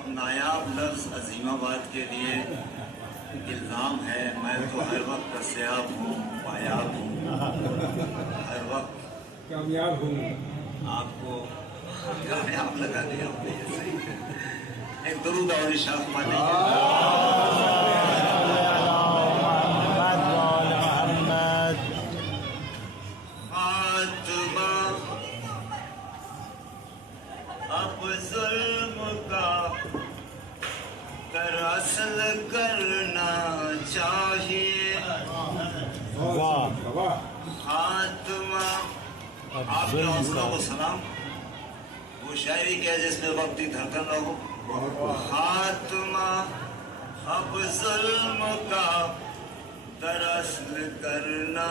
اب نایاب لفظ عظیم آباد کے لیے الزام ہے، میں تو ہر وقت دستیاب ہوں، پایاب ہوں، ہر وقت کامیاب ہوں. آپ کو کامیاب لگا دیا آپ نے، یہ صحیح ہے. ایک درود اور ارشاد فرمائیے. خاتمہ اب ظلم کا دراصل کرنا چاہیے. خاتمہ آپ کے حوصلہ کو سلام. وہ شاعری کیا جس میں وقتی دھڑکن نہ ہو. خاتمہ اب ظلم کا دراصل کرنا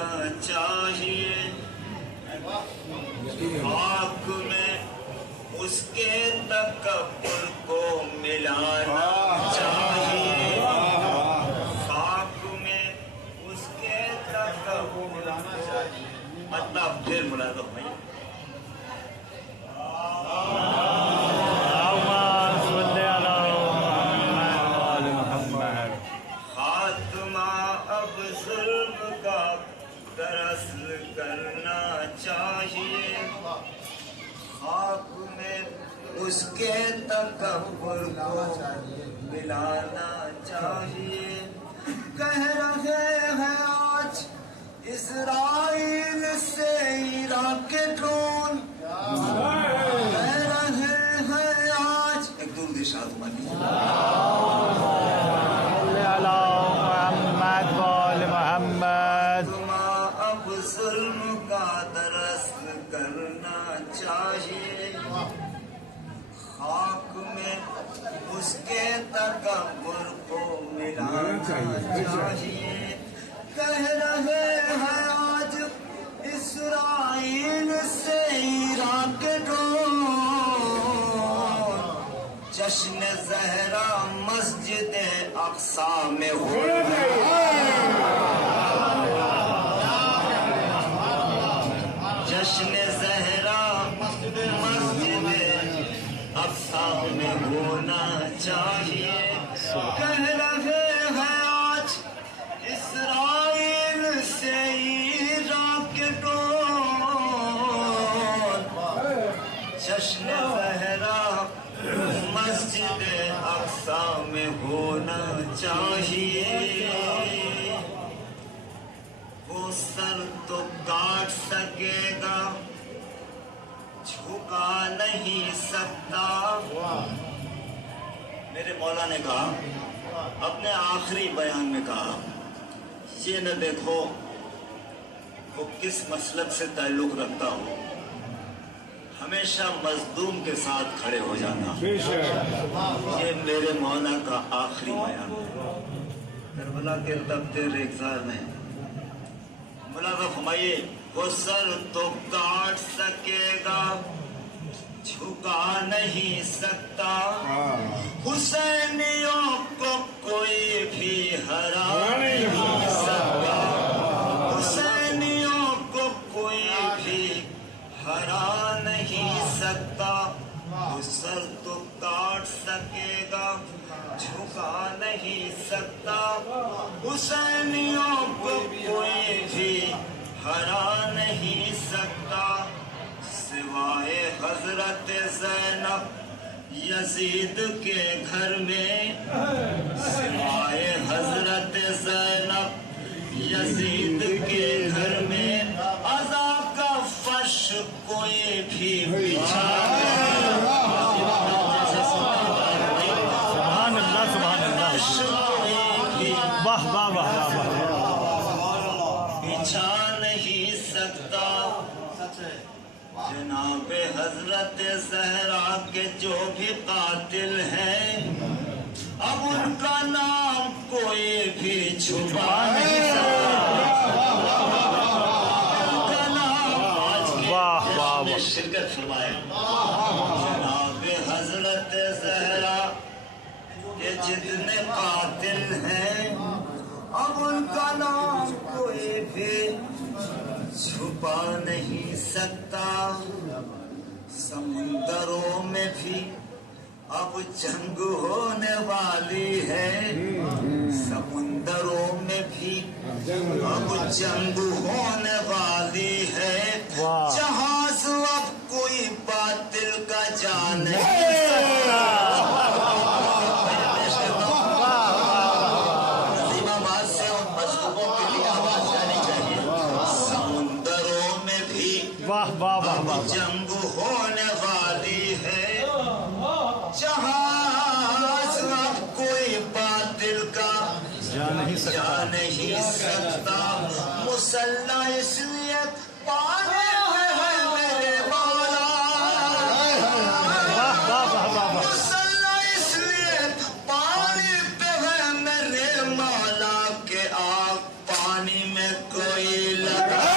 چاہیے. خاک میں اس کے تکبر کو ملانا چاہیے. خاک میں اس کے تکبر کو ملانا چاہیے. مطلب پھر ملازم بھائی. خاتمہ اب ظلم کا دراصل کرنا چاہیے. خاک میں اس کے تکبر کو ملانا چاہیے. کہہ رہے ہیں آج اسرائیل سے عراق کے ڈرون. کہہ رہے ہیں آج ایک دور ارشاد فرمائیے. اب ظلم کا دراصل کرنا چاہیے. خاک میں اس کے تکبر کو ملانا چاہیے. کہہ رہے ہیں آج اسرائیل سے عراق کے ڈرون. جشن زہرا مسجد اقصی میں ہو. جشن زہرا مسجد اقصی میں ہونا چاہیے. کہہ رہے ہیں آج اسرائیل سے عراق کے ڈرون. جشن زہرا مسجد اقصی میں ہونا چاہیے. وہ سر تو کاٹ سکے گا، جھکا نہیں سکتا. میرے مولا نے کہا اپنے آخری بیان میں، کہا یہ نہ دیکھو وہ کس مسلک سے تعلق رکھتا ہو، ہمیشہ مظلوم کے ساتھ کھڑے ہو جانا. یہ میرے مولا کا آخری بیان ہے. کربلا کے تپتے ریگزار میں ملاحظہ فرمائیے. وہ سر تو کاٹ سکے گا، جھکا نہیں سکتا. حسینیوں کو کوئی بھی ہرا نہیں سکتا. حسینیوں کو کوئی بھی ہرا نہیں سکتا. وہ سر تو کاٹ سکے گا، جھکا نہیں سکتا. حسینیوں کو کوئی بھی ہرا نہیں سکتا. سوائے حضرت زینب یزید کے گھر میں. سوائے حضرت زینب یزید کے گھر میں عزا کا فرش کوئی بھی بچھا بچھا نہیں سکتا. جناب حضرت زہرا کے جو بھی قاتل ہیں، اب ان کا نام کوئی بھی چھپا نہیں سکتا. ان کا نام آج کے شرکت فرمائے. جناب حضرت زہرا کے جتنے قاتل ہیں، اب ان کا نام کوئی بھی چھپا نہیں سکتا. سمندروں میں بھی अब जंग होने वाली है समुंदरों में भी, अब जंग होने वाली है, जहाज अब कोई बातिल का जान नहीं सकता। नजीमाबाद से उन मजलूमों के लिए आवाज जानी चाहिए। समुंदरों में भी वाह वाह वाह अब वाह जंग होने वाली है, जहाज अब कोई बातिल का जा नहीं जा सकता। नहीं सकता। मुसल्ला इसलिए पाने में है मेरे मौला, वाह वाह वाह वाह वाह मुसल्ला इसलिए पानी पे है मेरे मौला के आग पानी में कोई लगा।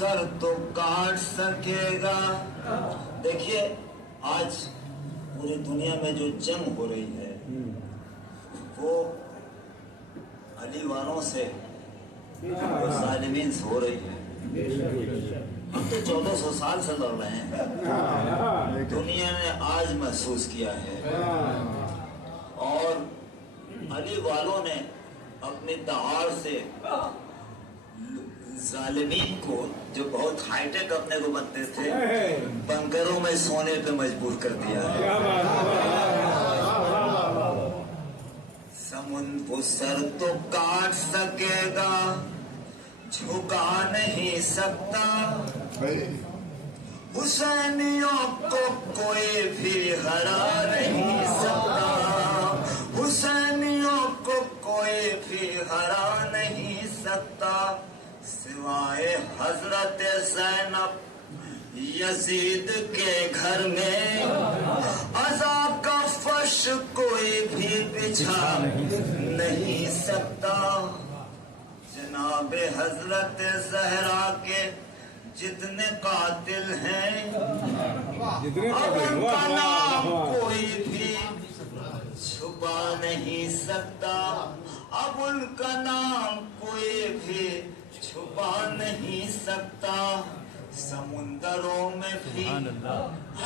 सर तो काट सकेगा। देखिए आज पूरी दुनिया में जो जंग हो रही है वो अली वालों से जालिमीन से हो रही है। हम तो 1400 साल से लड़ रहे हैं, दुनिया ने आज महसूस किया है। और अली वालों ने अपनी दहाड़ से जालिमीन को, जो बहुत हाईटेक अपने को बनते थे, बंकरों में सोने पे मजबूर कर दिया है। समुद्र सर तो काट सकेगा, झुका नहीं सकता। हुसैनियों को कोई भी हरा नहीं सकता, हुसैनियों को कोई भी हरा नहीं सकता, सिवाय हजरत ज़ैनब यजीद के घर में अज़ाब का फर्श कोई भी बिछा नहीं सकता। जनाबे हजरत ज़हरा के जितने कातिल हैं, अब उनका नाम कोई भी छुपा नहीं सकता, अब उनका नाम कोई भी छुपा नहीं सकता। समुंदरों में भी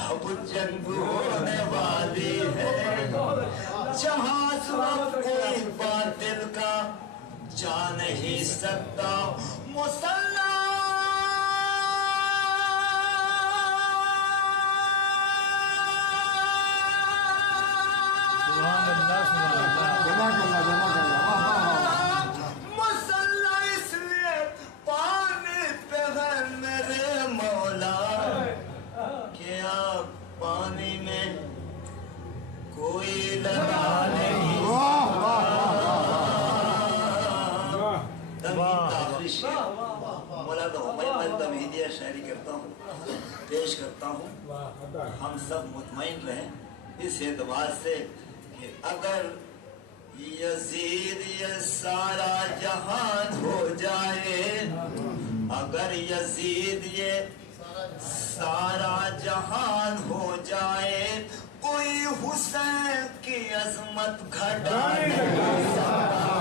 अब जंग होने वाली है, जहाज अब कोई बातिल का जा नहीं सकता। मुसल्ला मुसल्ला इसलिए पानी पे है मेरे मौला, क्या पानी में कोई लगा नहीं। मौला तो मैं तमहीदिया शायरी करता हूँ, पेश करता हूँ। हम सब मुतमईन रहें इस एतबार से कि अगर यजीद ये सारा जहान हो जाए, अगर यजीद ये सारा जहान हो जाए, कोई हुसैन की अजमत घटा नहीं सकता।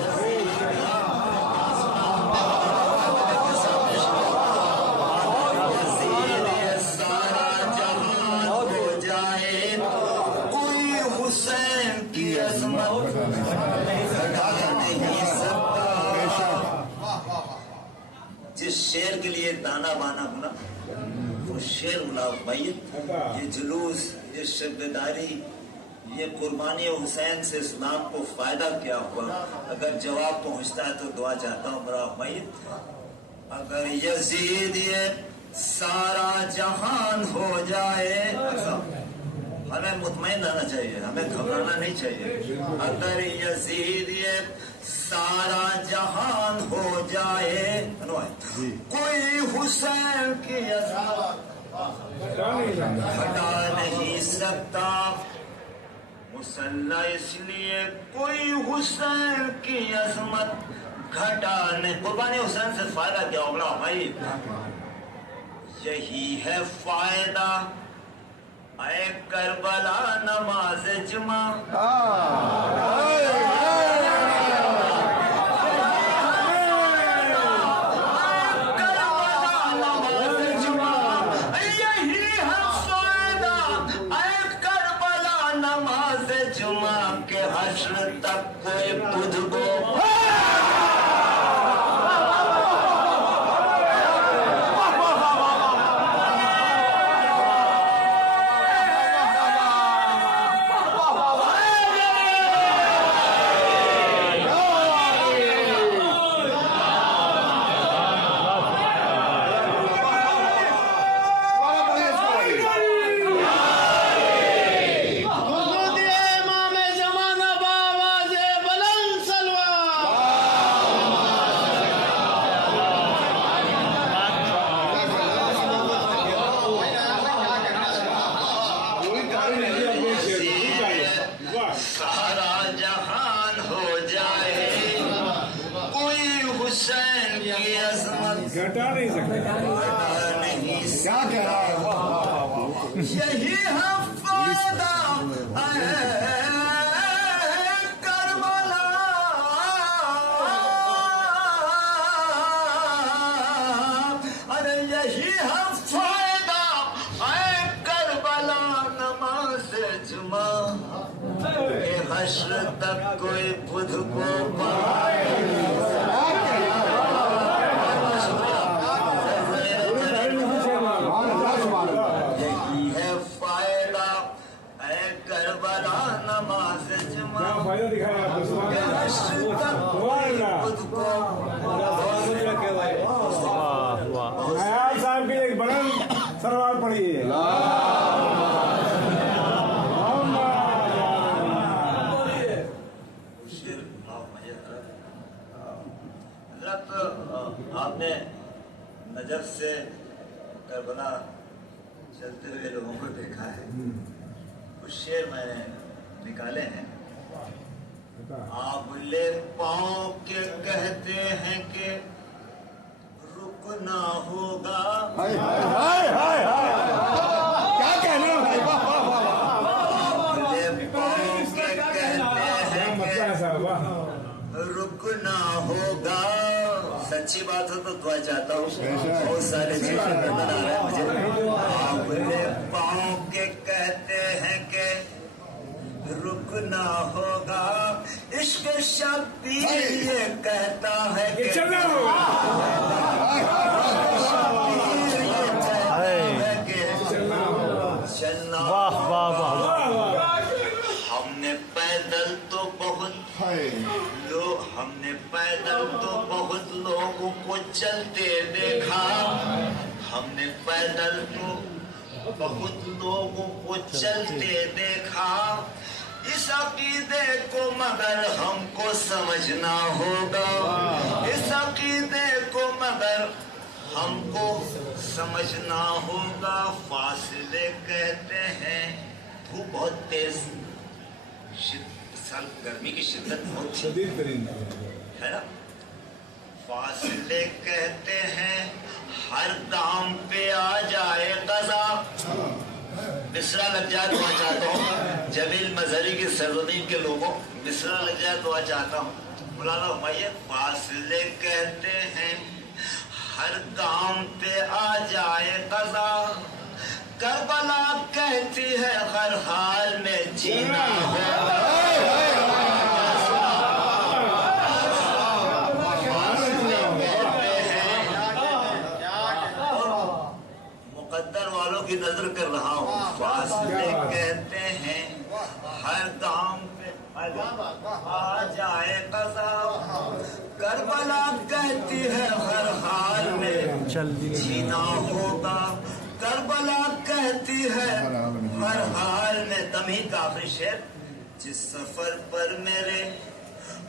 यजीद ये सारा जहान हो जाए, कोई हुसैन की अजमत घटा नहीं सकता। जिस शेर के लिए दाना बाना बना वो शेर गुलाम मैयत, ये जुलूस, ये शब्दारी, ये कुर्बानी हुसैन से इस्लाम को फायदा क्या हुआ? अगर जवाब पहुंचता है तो दुआ चाहता हूँ मेरा मैयत। अगर यजीद ये सारा जहान हो जाए, हमें मुतमईन रहना चाहिए, हमें घबराना नहीं चाहिए। अगर यजीद ये सारा जहान हो जाए, कोई हुसैन की अज़मत हटा नहीं सकता। मुसल्ला इसलिए कोई हुसैन की अज़मत घटा नहीं। कुर्बानी हुसैन से फायदा क्या होगा भाई? यही है फायदा اے کربلا نماز جمعہ تک کوئی بدھ کو گھٹا نہیں سکتے کیا کہہ رہا ہے؟ یہی ہے فائدہ کربلا ارے یہی ہے فائدہ کربلا نماز جمعہ کہ حشر تک کوئی بدھ کو پائے فائدہ دکھایا نیاز صاحب کی ایک بلند سلوات پڑھی حضرت آپ نے نجف سے کربلا چلتے ہوئے لوگوں کو دیکھا ہے کچھ شعر میں نے نکالے ہیں آبلے پاؤں کے کہتے ہیں کہ رکنا ہوگا کیا کہنا ہے؟ آبلے پاؤں کے کہتے ہیں کہ رکنا ہوگا سچی بات ہو تو دعا چاہتا ہوں بہت سارے چیزیں نظر آ رہے ہیں مجھے آبلے پاؤں کے کہتے ہیں کہ رکنا ہوگا عشق شبیر یہ کہتا ہے کہ چلنا چلنا واہ واہ واہ ہم نے پیدل تو بہت لوگوں کو چلتے دیکھا ہم نے پیدل تو بہت لوگوں کو چلتے دیکھا اس عقیدے کو مگر ہم کو سمجھنا ہوگا اس عقیدے کو مگر ہم کو سمجھنا ہوگا فاصلے کہتے ہیں دھوپ بہت تیز گرمی کی شدت بہت شدید ترین ہے نا فاصلے کہتے ہیں ہر دام پہ آ جائے قضا مصرع لگ جائے دعا چاہتا ہوں جمیل مظہری کی سرزمین کے لوگوں مصرع لگ جائے دعا چاہتا ہوں مولانا فرمائیے فاصلے کہتے ہیں ہر کام پہ آ جائے قضا کربلا کہتی ہے ہر حال میں جینا مقدر والوں کی نظر کر رہا ہوں فاصلے کہتے ہیں ہر کام پہ آ جائے قضا کربلا کہتی ہے ہر حال میں جینا ہوگا کربلا کہتی ہے ہر حال میں تمہید کا آخری شعر جس سفر پر میرے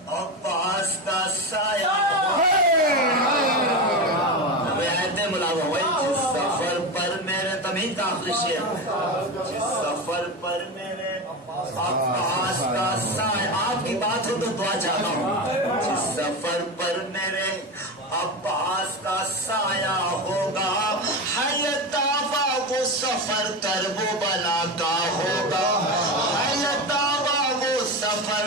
عباس کا سایہ ملاوا ہوئی جس سفر پر میرے تمہید کا آخری شعر جس سفر پر میرے عباس کا سایہ آپ کی بات ہو تو دعا چاہتا ہوں جس سفر پر میرے عباس کا سایہ ہوگا ہے دعویٰ وہ सफर करबो बला का होगा, है ये दावा वो सफर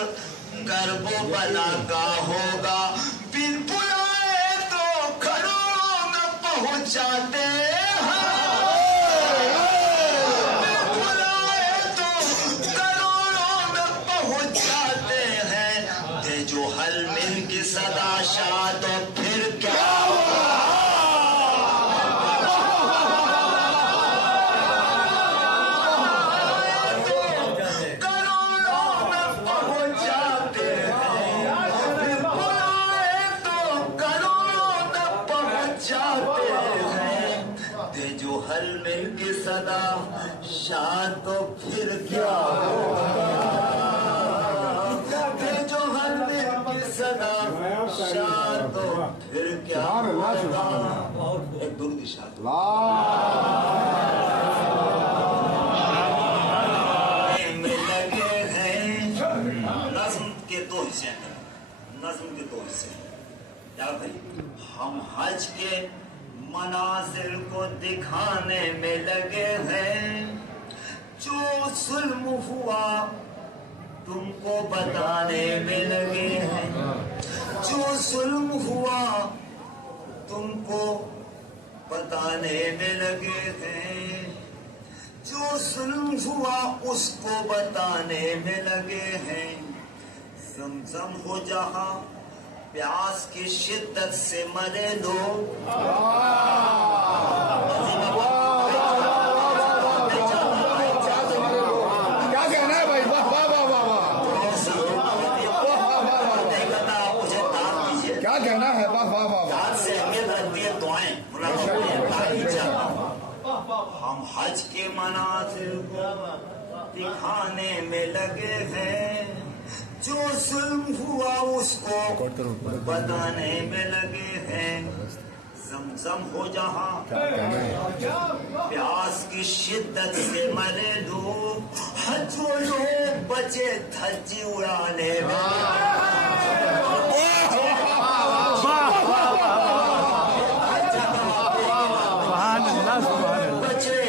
करबो बला का होगा। बिन बुलाए तो करोड़ों में पहुंचाते हैं, बिन बुलाए तो करोड़ों में पहुंचाते हैं। ते जो हल मिल की सदा शाह तो फिर क्या हल मिल के सदा शाह तो फिर क्या होगा, जो हल मिल के सदा शाह तो फिर क्या होगा। एक दुर्ग शाह में लगे हैं। नज्म के दो हिस्से हैं, नज्म के दो हिस्से क्या भाई। हम हज के मनाजिर को दिखाने में लगे हैं, जो जुल्म हुआ तुमको बताने में लगे हैं, जो जुल्म हुआ तुमको बताने में लगे हैं, जो जुल्म हुआ उसको बताने में लगे हैं। ज़मज़म हो जहां प्यास की शिद्दत से मरे लोग, क्या कहना है भाई? वाह वाह वाह वाह वाह, मुझे दाद दीजिए। क्या कहना है? वाह वाह वाह वाह। दाद से अहमियत रखती है दुआएं। हम हज के मनाजिर को दिखाने में लगे हैं, जो जुल्म हुआ उसको बताने में लगे हैं। ज़मज़म हो जहां प्यास की शिद्दत से मरे लोग, जो लोग बचे धज्जी उड़ाने में, बचे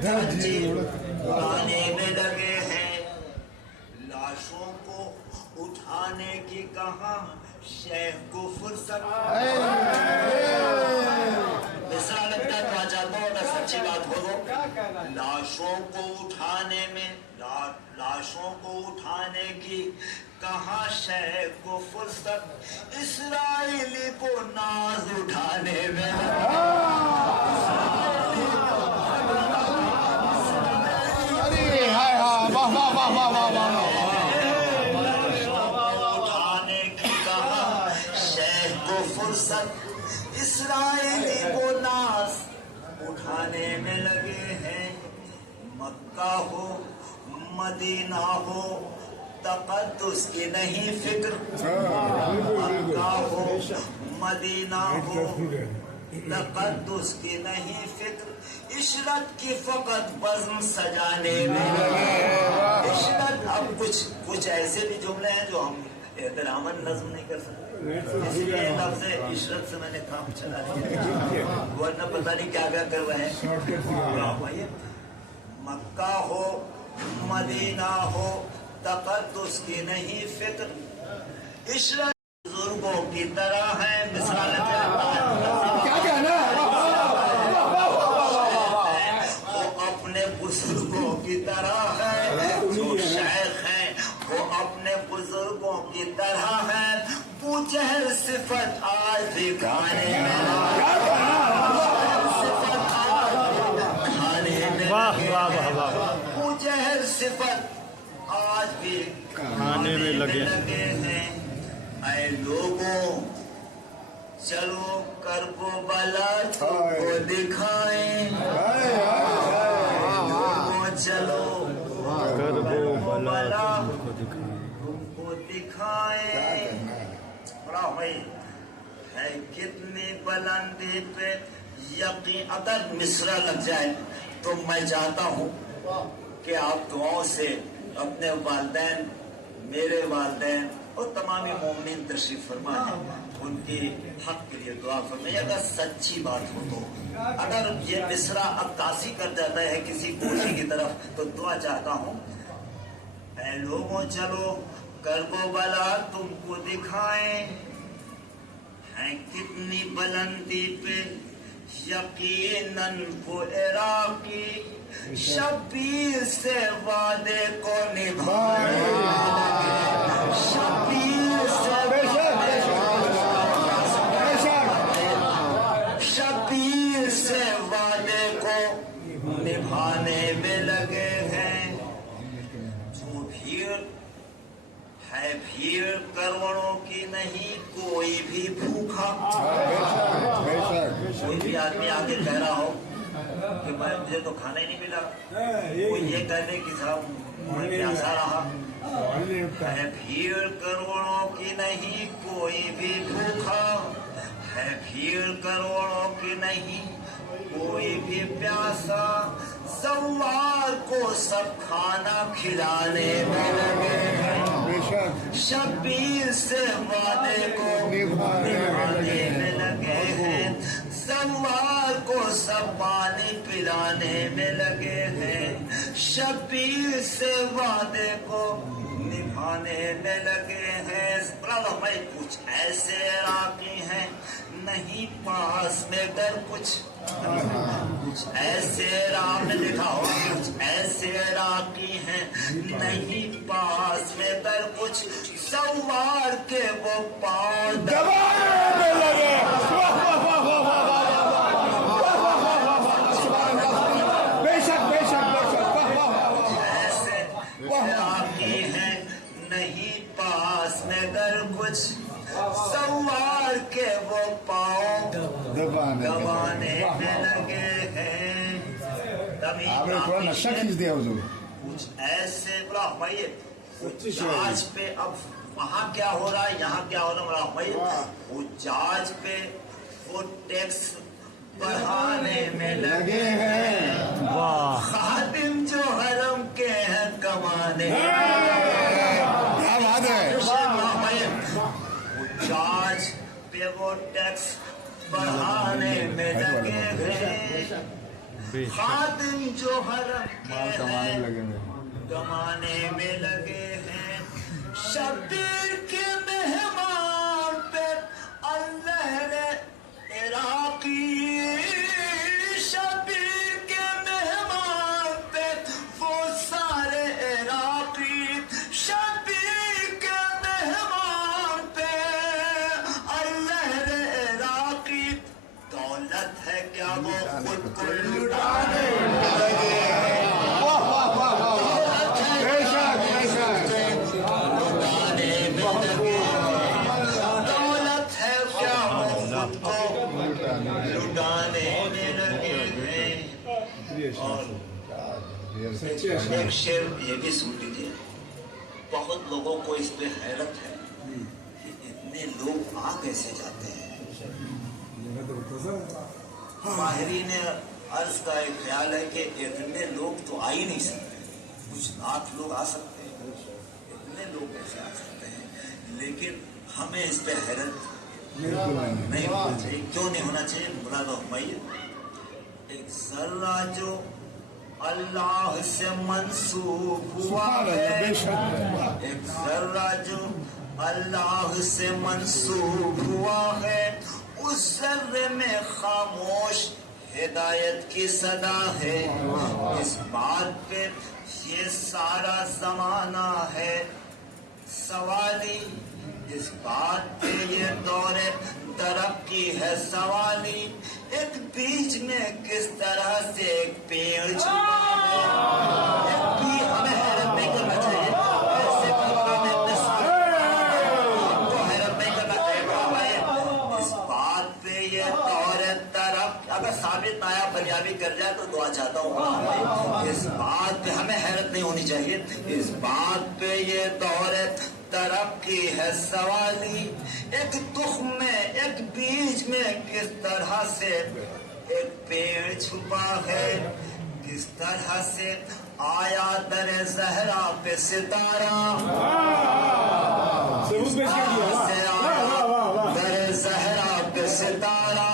धज्जी उड़ाने में लगे हैं। लाशों को उठाने की कहा शेख को फुर्सत, मिसरा लगता है तो आ जाता हूँ, अगर सच्ची बात हो तो। लाशों को उठाने में, लाशों को उठाने की कहा शेख को फुर्सत, इसराइली को नाज उठाने में। अरे हाय हाय, वाह वाह वाह वाह वाह वाह। इसराइली को नास उठाने में लगे हैं। मक्का हो मदीना हो तक़द्दुस की नहीं फिक्र, मक्का हो मदीना हो तक़द्दुस की नहीं फिक्र, इशरत की फकत बज़्म सजाने में। इशरत, अब कुछ ऐसे भी जुमले हैं जो हम एहतरामन नज़्म नहीं कर सकते, इसलिए लफ्ज़ इशरत से मैंने काम चला लिया, वरना पता नहीं क्या क्या करवाए। मक्का हो मदीना हो तक़द्दुस की नहीं फिक्र, इशरत बुजुर्गों की तरह है। मिसाल क्या कहना है? वो अपने बुजुर्गों की तरह है, जो शेख हैं वो अपने बुजुर्गों की तरह है। पूजहर सिफत आज भी खाने में, सिफत आज खाने में, पूजहर सिफत आज भी खाने में लगे हैं। ऐ लोगों चलो करबो बला तुमको दिखाएं, लोगों चलो करबो बला तुमको दिखाएं। बड़ा भाई है कितनी बुलंदी पे यकीन। अगर मिसरा लग जाए तो मैं चाहता हूँ कि आप दुआओं से अपने वालिदैन, मेरे वालिदैन और तमाम मोमिन तशरीफ फरमा है, उनके हक के लिए दुआ फरमाइए। अगर सच्ची बात हो तो अगर ये मिसरा अक्कासी कर जाता है किसी कोशी की तरफ तो दुआ चाहता हूँ, ऐ लोगों चलो करबो बला तुमको दिखाएं, है कितनी बुलंदी पे यकीनन वो इराकी, शबीर से वादे को निभाए, शबीर से शबीर से वादे को निभाने में लगे हैं। जो भीड़ है भीड़ करोड़ों की नहीं, कोई भी भूखा, कोई भी आदमी आगे कह रहा हो कि मैं मुझे तो खाना ही नहीं मिला, कोई ये कह दे कि साहब मैं प्यासा रहा, है भीड़ करोड़ों की नहीं, कोई भी भूखा, है भीड़ करोड़ों की नहीं, कोई भी प्यासा, सवार को सब खाना खिलाने में लगे हैं, शबीर से वादे को निभाने में लगे हैं, सवार को सब पानी पिलाने में लगे हैं, शबीर से वादे को निभाने में लगे हैं। मैं कुछ ऐसे राकी हैं नहीं पास में कर कुछ ऐसे राम ने लिखा हो, कुछ ऐसे राकी हैं नहीं पास में कर कुछ, सवार के वो पाँव दबाने लगे। बेशक बेशक बेशक ऐसे राकी हैं नहीं पास में कर कुछ, सवार के वो पाँव दबाने में लगे हैं। तभी थोड़ा नक्शा खींच दिया हुजूर। कुछ ऐसे बोला भाई जहाज पे अब वहाँ क्या हो रहा है यहाँ क्या हो रहा है भाई, वो जहाज पे वो टैक्स बढ़ाने में लगे हैं, खादिम जो हरम के हैं कमाने, क्या बात है। जहाज पे वो टैक्स बढ़ाने में लगे हैं, खादिम जो हरम के हैं कमाने में लगे हैं, शबीर के मेहमान पे अल्लाह इराकी, शबीर के मेहमान पे वो सारे इराकी, शबीर के मेहमान पे अल्लाह इराकी, दौलत है क्या वो खुद को लुटाने एक शेर ये भी सुन लीजिए, बहुत लोगों को इस पे हैरत है कि इतने लोग आ कैसे जाते हैं। माहिरीन अर्ज का एक ख्याल है कि इतने लोग तो आ ही नहीं सकते, कुछ लाख लोग आ सकते हैं, इतने लोग कैसे आ सकते हैं, लेकिन हमें इस पे हैरत नहीं होना चाहिए। क्यों नहीं होना चाहिए? मुराद फरमाइए, एक जर्रा जो अल्लाह से मंसूब हुआ है, एक जर्रा जो अल्लाह से मंसूब हुआ है, उस जर्रे में खामोश हिदायत की सदा है। इस बात पे ये सारा जमाना है सवाली, इस बात पे ये दौरे तरक्की है सवाली, एक बीच में किस तरह से एक पेड़ छुपा है, एक भी हमें हैरत नहीं करना चाहिए, ऐसे में हमको हैरत नहीं करना चाहिए। इस बात पे ये दौरे तरक्की अगर साबित आया बलियाबी कर जाए तो दुआ चाहता हूँ। इस बात पे हमें हैरत नहीं होनी चाहिए, इस बात पे ये दौरे तरक्की है सवाली, एक तुख में एक बीज में किस तरह से एक पेड़ छुपा है, किस तरह से आया दर जहरा पे सितारा, पेश कर दिया। वाह वाह वाह वाह। दर ज़हरा पे सितारा,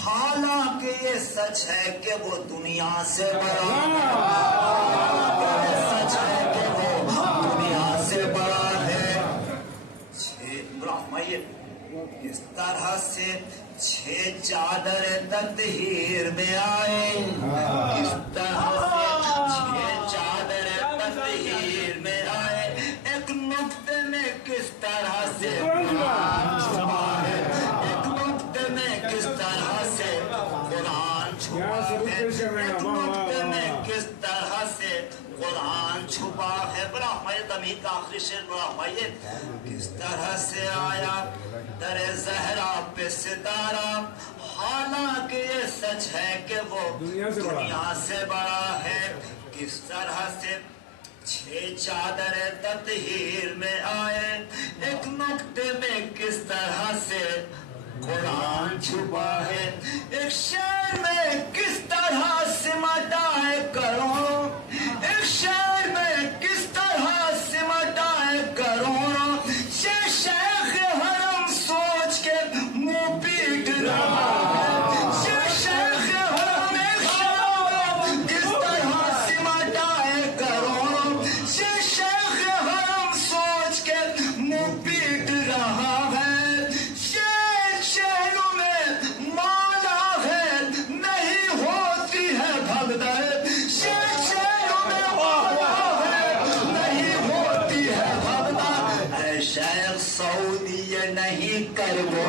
हालांकि ये सच है कि वो दुनिया से बड़ा है, सच है कि वो दुनिया से बड़ा है। ब्रह्मये इस तरह से 6 चादर तदहीर में आए, इस तरह से 6 चादर तदहीर में आए, एक नुक्ते में किस तरह से छुपा है, एक नुक्ते में किस तरह से कुरान छुपा है, एक नुक्ते में किस तरह से कुरान छुपा है। ब्रह्मये तमीद का आखिरी शेर ब्रह्मये किस तरह से आया दरे ज़हरा पे सितारा, हालांकि ये सच है कि वो दुनिया से बड़ा है। किस तरह से 6 चादर तत्हीर में आए, एक नुक्ते में किस तरह से कुरान छुपा है, एक शेर में किस तरह सिमटा है करोड़ों, एक शेर में किस तरह सिमटा है करोड़ों। शेख हरम सोच के मुंह पीट रहा है, शेख हरम एक शेर किस तरह सिमटा है करोड़ों, शेख हरम सोच के मुंह पीट रहा है। शहरों में माला है नहीं होती है भगदड़, शहरों में माला है नहीं होती है भगदड़, ऐ शेख सऊदी ये नहीं कर वो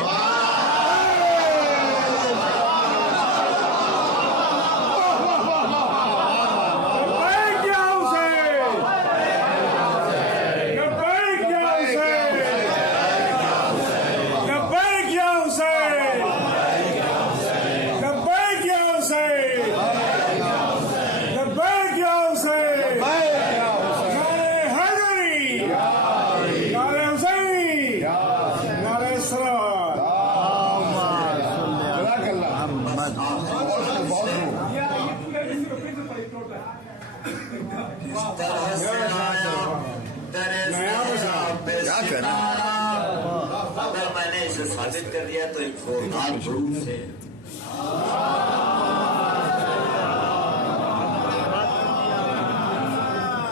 अगर मैंने इसे साबित कर दिया तो एक फौरदान प्रूफ से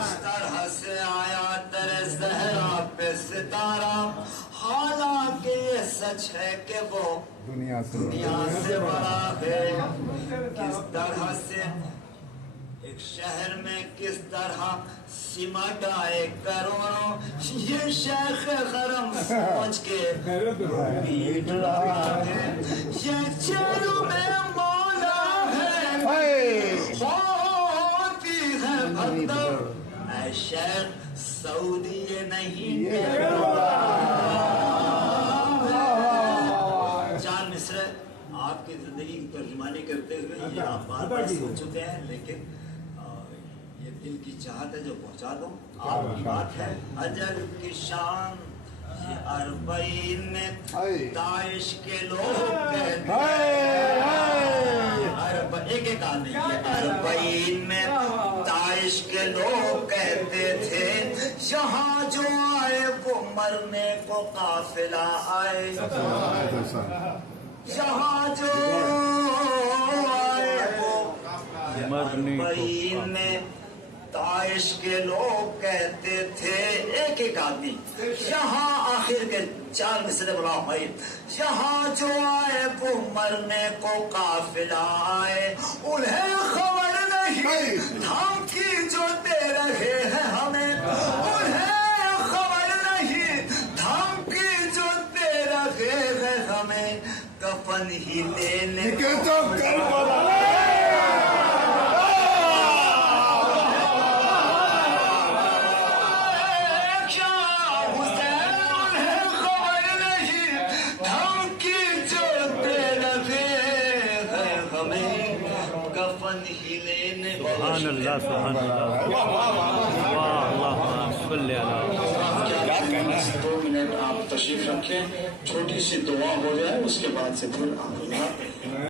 इस तरह से आया दर ज़हरा पे सितारा, हालांकि ये सच है कि वो दुनिया से बड़ा है। किस तरह से एक शहर में किस तरह सिमट आए करोड़ों, ये शेख हरम सोच के पीट रहा है, ये चेहरों में मौला है होती है भगदड़, ऐ शेख सऊदी ये नहीं चांद मिस्र आपकी जिंदगी की तर्जुमानी करते हुए ये आप बार बार सुन चुके हैं, लेकिन ये दिल की चाहत है जो पहुंचा दो। आपकी बात है अजल की शान, ये अरबईन में दाइश के लोग एक एक आदमी, ये अरबईन में दाइश के लोग कहते थे, यहाँ जो आए वो मरने को काफिला आए, यहाँ जो आए वो अरबईन में दाइश के लोग कहते थे, एक एक आदमी यहाँ आखिर के 4 मिसरे बना भाई, यहाँ जो आए वो मरने को काफिला आए, उन्हें खबर नहीं धमकी जो दे रहे हैं हमें, उन्हें खबर नहीं धमकी जो दे रहे हैं हमें, कफन ही लेने सुभान अल्लाह सुभान अल्लाह। 2 मिनट आप तशरीफ रखें, छोटी सी दुआ हो जाए, उसके बाद से फिर आप